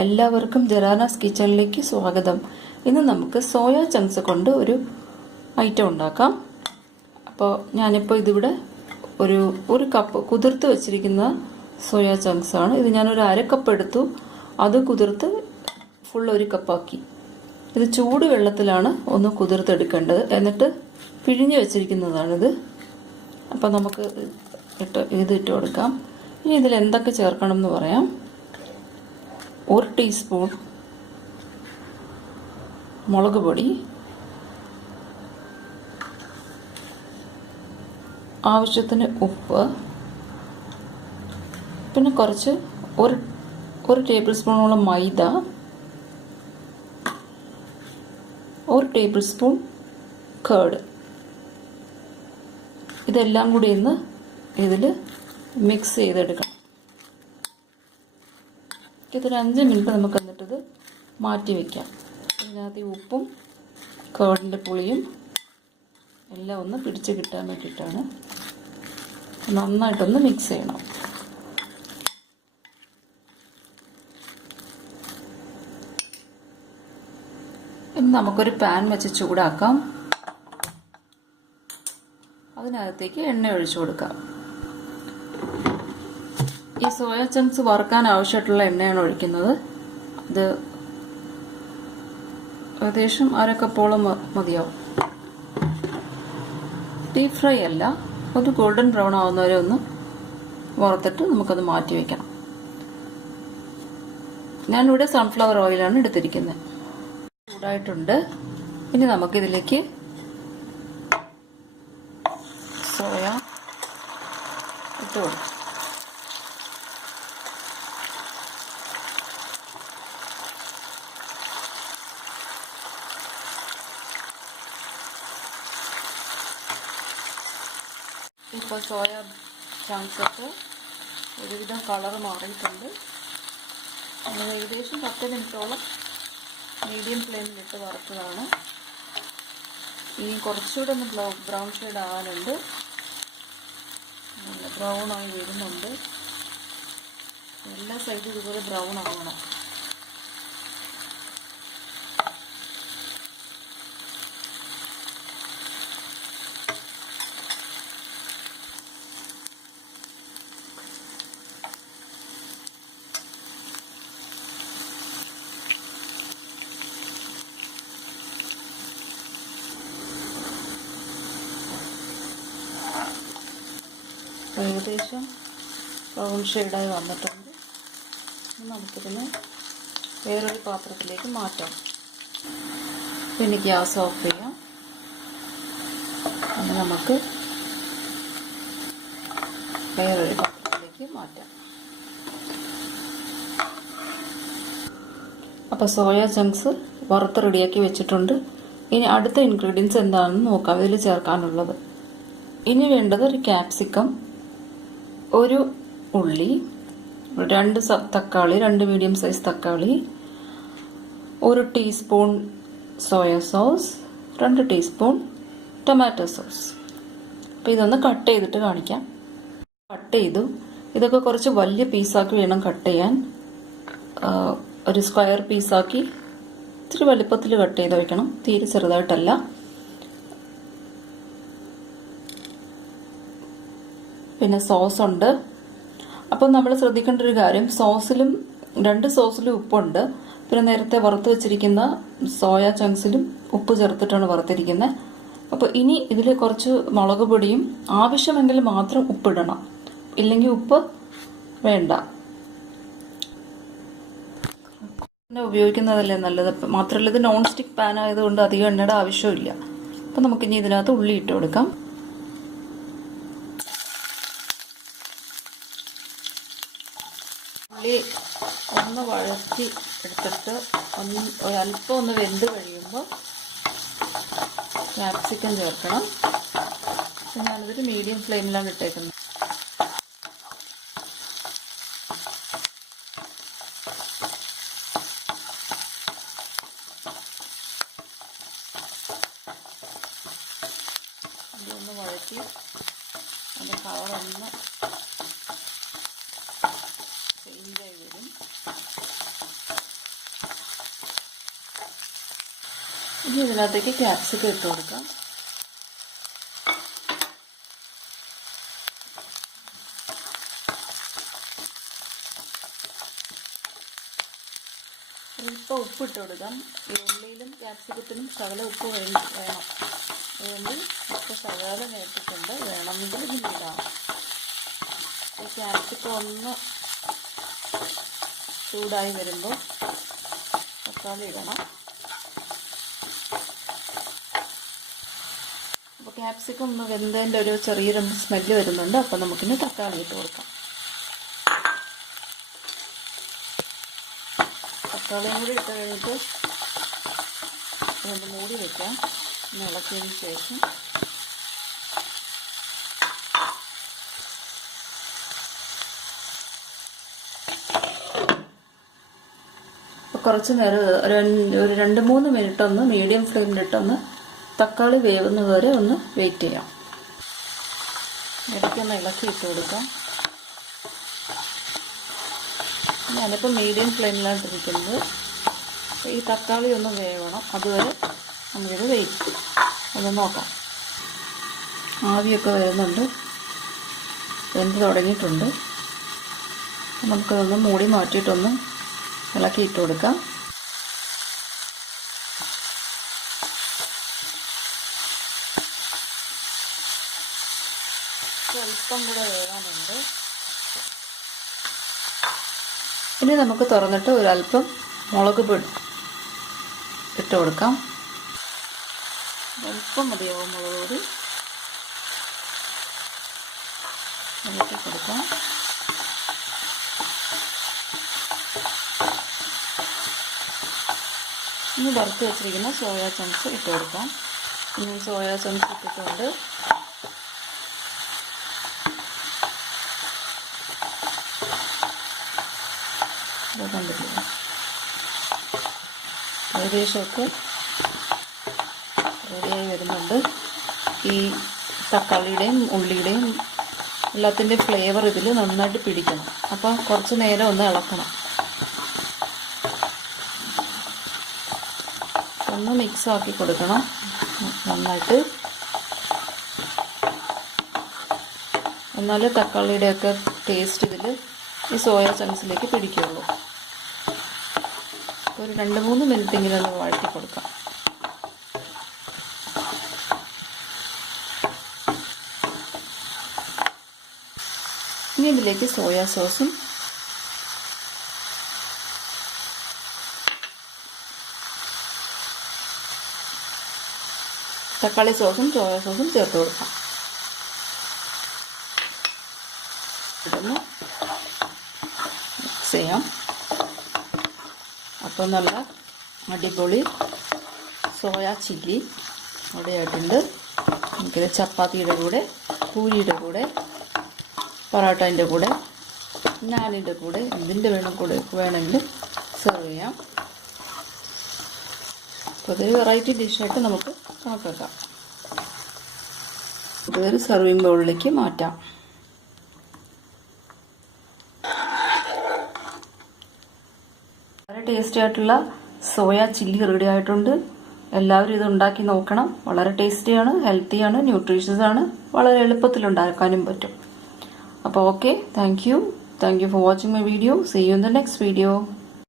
എല്ലാവർക്കും ജെറാനാസ് കിച്ചണിലേക്ക് സ്വാഗതം. ഇന്ന് നമുക്ക് സോയ ചങ്ക്സ് കൊണ്ട് ഒരു ഐറ്റം ഉണ്ടാക്കാം. അപ്പോൾ ഞാനിപ്പോൾ ഇതിവിടെ ഒരു കപ്പ് കുതിർത്ത് വെച്ചിരിക്കുന്ന സോയ ചങ്ക്സ് ആണ്. ഇത് ഞാനൊരു അരക്കപ്പ് എടുത്തു. അത് കുതിർത്ത് ഫുൾ ഒരു കപ്പാക്കി. ഇത് ചൂട് വെള്ളത്തിലാണ് ഒന്ന് കുതിർത്തെടുക്കേണ്ടത്. എന്നിട്ട് പിഴിഞ്ഞ് വെച്ചിരിക്കുന്നതാണിത്. അപ്പോൾ നമുക്ക് ഇട്ട് കൊടുക്കാം. ഇനി ഇതിൽ എന്തൊക്കെ ചേർക്കണം എന്ന് പറയാം. 1 ടീസ്പൂൺ മുളക് പൊടി, ആവശ്യത്തിന് ഉപ്പ്, പിന്നെ കുറച്ച് ഒരു ടേബിൾ സ്പൂണോളം മൈദ, 1 ടേബിൾ സ്പൂൺ കേർഡ്. ഇതെല്ലാം കൂടി ഇന്ന് ഇതിൽ മിക്സ് ചെയ്തെടുക്കണം. ഇതൊരു 5 മിനിറ്റ് നമുക്ക് എന്നിട്ടിത് മാറ്റി വയ്ക്കാം. ഇതിനകത്ത് ഈ ഉപ്പും കേർഡിൻ്റെ പുളിയും എല്ലാം ഒന്ന് പിടിച്ച് കിട്ടാൻ വേണ്ടിയിട്ടാണ്. നന്നായിട്ടൊന്ന് മിക്സ് ചെയ്യണം. ഇനി നമുക്കൊരു പാൻ വെച്ച് ചൂടാക്കാം. അതിനകത്തേക്ക് എണ്ണ ഒഴിച്ചു കൊടുക്കാം. ഈ സോയ ചങ്ക്സ് വറുക്കാൻ ആവശ്യമായിട്ടുള്ള എണ്ണയാണ് ഒഴിക്കുന്നത്. ഇത് ഏകദേശം 1/2 കപ്പോളം മതിയാവും. ഡീപ് ഫ്രൈ അല്ല, ഒരു ഗോൾഡൻ ബ്രൗൺ ആവുന്നവരെ ഒന്ന് വറുത്തിട്ട് നമുക്കത് മാറ്റി വയ്ക്കണം. ഞാനിവിടെ സൺഫ്ലവർ ഓയിലാണ് എടുത്തിരിക്കുന്നത്. ചൂടായിട്ടുണ്ട്. ഇനി നമുക്കിതിലേക്ക് സോയ ഇട്ട് കൊടുക്കാം. ഇപ്പോൾ സോയ ചങ്ക്സൊക്കെ ഒരുവിധം കളർ മാറിയിട്ടുണ്ട്. നമ്മൾ ഏകദേശം 10 മിനിറ്റോളം മീഡിയം ഫ്ലെയിമിലിട്ട് വറുത്തതാണ്. ഇനി കുറച്ചുകൂടെ ഒന്ന് ബ്രൗൺ ഷെയ്ഡ് ആവാനുണ്ട്. നല്ല ബ്രൗൺ ആയി വരുന്നുണ്ട്. എല്ലാ സൈഡും ഇതുപോലെ ബ്രൗൺ ആവണം. ഏകദേശം ബ്രൗൺ ഷെയ്ഡായി വന്നിട്ടുണ്ട്. നമുക്കിതിനെ വേറൊരു പാത്രത്തിലേക്ക് മാറ്റാം. പിന്നെ ഗ്യാസ് ഓഫ് ചെയ്യാം. അത് നമുക്ക് വേറൊരു പാത്രത്തിലേക്ക് മാറ്റാം. അപ്പോൾ സോയ ചങ്ക്സ് വറുത്ത് റെഡിയാക്കി വെച്ചിട്ടുണ്ട്. ഇനി അടുത്ത ഇൻഗ്രീഡിയൻസ് എന്താണെന്ന് നോക്കാം ഇതിൽ ചേർക്കാനുള്ളത്. ഇനി വേണ്ടത് ഒരു ക്യാപ്സിക്കം, ഒരു ഉള്ളി, 2 തക്കാളി, 2 മീഡിയം സൈസ് തക്കാളി, 1 teaspoon soya sauce, 2 teaspoon tomato sauce. അപ്പോൾ ഇതൊന്ന് കട്ട് ചെയ്തിട്ട് കാണിക്കാം. കട്ട് ചെയ്തു. ഇതൊക്കെ കുറച്ച് വലിയ പീസാക്കി വേണം കട്ട് ചെയ്യാൻ. ഒരു സ്ക്വയർ പീസാക്കി ഇത്തിരി വലിപ്പത്തിൽ കട്ട് ചെയ്ത് വയ്ക്കണം. തീരെ ചെറുതായിട്ടല്ല. പിന്നെ സോസ് ഉണ്ട്. അപ്പോൾ നമ്മൾ ശ്രദ്ധിക്കേണ്ട ഒരു കാര്യം, 2 സോസിലും ഉപ്പുണ്ട്. പിന്നെ നേരത്തെ വറുത്ത് വെച്ചിരിക്കുന്ന സോയ ചങ്ക്സിലും ഉപ്പ് ചേർത്തിട്ടാണ് വറുത്തിരിക്കുന്നത്. അപ്പോൾ ഇനി ഇതിൽ കുറച്ച് മുളക് പൊടിയും ആവശ്യമെങ്കിൽ മാത്രം ഉപ്പിടണം, ഇല്ലെങ്കിൽ ഉപ്പ് വേണ്ട. ഉപയോഗിക്കുന്നതല്ലേ നല്ലത്. മാത്രമല്ല ഇത് നോൺ സ്റ്റിക്ക് പാൻ ആയതുകൊണ്ട് അധികം എണ്ണയുടെ ആവശ്യമില്ല. അപ്പോൾ നമുക്കിനി ഇതിനകത്ത് ഉള്ളി ഇട്ട് കൊടുക്കാം. ഉള്ളി ഒന്ന് വഴറ്റി എടുത്തിട്ട് ഒരല്പം ഒന്ന് വെന്ത് കഴിയുമ്പോൾ ക്യാപ്സിക്കം ചേർക്കണം. ഞാനിതൊരു മീഡിയം ഫ്ലെയിമിലാണ് ഇട്ടേക്കുന്നത്. അതൊന്ന് വഴറ്റി അതിൻ്റെ കളറൊന്ന് ചേഞ്ചായി വരും. ഇനി ഇതിനകത്തേക്ക് ക്യാപ്സിക്കം ഇട്ട് കൊടുക്കാം. ഇപ്പോൾ ഉപ്പ് ഇട്ട് കൊടുക്കാം. ഈ ഉള്ളിയിലും ക്യാപ്സിക്കത്തിനും ശകലം ഉപ്പ് വേണം. അതുകൊണ്ട് ഇപ്പോൾ ശകലം നേട്ടിട്ടുണ്ട്. വേണമെങ്കിൽ ഇതിൽ ഇടാം. ഈ ക്യാപ്സിക്കം ഒന്ന് ചൂടായി വരുമ്പോൾ തക്കാളി ഇടണം. അപ്പോൾ ക്യാപ്സിക്കം ഒന്ന് വെന്തതിൻ്റെ ഒരു ചെറിയൊരു സ്മെല്ല് വരുന്നുണ്ട്. അപ്പോൾ നമുക്കിനി തക്കാളി ഇട്ട് കൊടുക്കാം. തക്കാളിയും കൂടി ഇട്ട് കഴിഞ്ഞിട്ട് ഒന്ന് മൂടി വയ്ക്കാം. ഇളക്കിയതിന് ശേഷം കുറച്ച് നേരം ഒരു 2-3 മിനിറ്റ് ഒന്ന് മീഡിയം ഫ്ലെയിമിലിട്ടൊന്ന് തക്കാളി വേവുന്നത് വരെ ഒന്ന് വെയിറ്റ് ചെയ്യാം. ഇടയ്ക്കൊന്ന് ഇളക്കി ഇട്ട് കൊടുക്കാം. ഞാനിപ്പോൾ മീഡിയം ഫ്ലെയിമിലായിട്ടിരിക്കുന്നത്. ഈ തക്കാളി ഒന്ന് വേവണം. അതുവരെ നമുക്കിത് ഒന്ന് നോക്കാം. ആവിയൊക്കെ വരുന്നുണ്ട്, വെന്ത് തുടങ്ങിയിട്ടുണ്ട്. നമുക്കതൊന്ന് മൂടി മാറ്റിയിട്ടൊന്ന് ഇളക്കി ഇട്ട് കൊടുക്കാം. അല്പം കൂടെ വേവാനുണ്ട്. ഇനി നമുക്ക് തുറന്നിട്ട് ഒരല്പം മുളക് പൊടി ഇട്ട് കൊടുക്കാം. അല്പം മതിയാവും മുളക് പൊടി ഇളക്കി കൊടുക്കാം. ഇനി വറുത്ത് വെച്ചിരിക്കുന്ന സോയാ ചങ്ക്സ് ഇട്ട് കൊടുക്കാം. ഇനി സോയാ ചങ്ക്സ് ഇട്ടിട്ടുണ്ട്. കണ്ടിട്ടില്ല, ഏകദേശമൊക്കെ റെഡിയായി വരുന്നുണ്ട്. ഈ തക്കാളിയുടെയും ഉള്ളിയുടെയും എല്ലാത്തിൻ്റെയും ഫ്ലേവർ ഇതിൽ നന്നായിട്ട് പിടിക്കണം. അപ്പോൾ കുറച്ച് നേരം ഒന്ന് ഇളക്കണം. ഒന്ന് മിക്സ് ആക്കി കൊടുക്കണം നന്നായിട്ട്. എന്നാലേ തക്കാളിയുടെയൊക്കെ ടേസ്റ്റ് ഇതിൽ ഈ സോയാ ചങ്ക്സിലേക്ക് പിടിക്കുള്ളൂ. ഒരു 2-3 മിനിറ്റെങ്കിലും ഒന്ന് വഴറ്റി കൊടുക്കാം. ഇനി ഇതിലേക്ക് സോയാ സോസും തക്കാളി സോസും സോയാ സോസും ചേർത്ത് കൊടുക്കാം. ഇതൊന്ന് മിക്സ് ചെയ്യാം. അപ്പോൾ നല്ല അടിപൊളി സോയാ ചില്ലി റെഡിയായിട്ടുണ്ട്. നമുക്കിത് ചപ്പാത്തിയുടെ കൂടെ, പൂരിയുടെ കൂടെ, പൊറോട്ടേൻ്റെ കൂടെ, നാനിൻ്റെ കൂടെ, എന്തിൻ്റെ വേണമെങ്കിലും സെർവ് ചെയ്യാം. അപ്പോൾ ഇതൊരു വെറൈറ്റി ഡിഷായിട്ട് നമുക്ക് കണക്കാക്കാം. ഇതൊരു സെർവിങ് ബൗളിലേക്ക് മാറ്റാം. വളരെ ടേസ്റ്റി ആയിട്ടുള്ള സോയ ചില്ലി റെഡി ആയിട്ടുണ്ട്. എല്ലാവരും ഇത് ഉണ്ടാക്കി നോക്കണം. വളരെ ടേസ്റ്റിയാണ്, ഹെൽത്തിയാണ്, ന്യൂട്രീഷ്യസ് ആണ്. വളരെ എളുപ്പത്തിൽ ഉണ്ടാക്കാനും പറ്റും. അപ്പോൾ okay, thank you for watching my video. See you in the next video.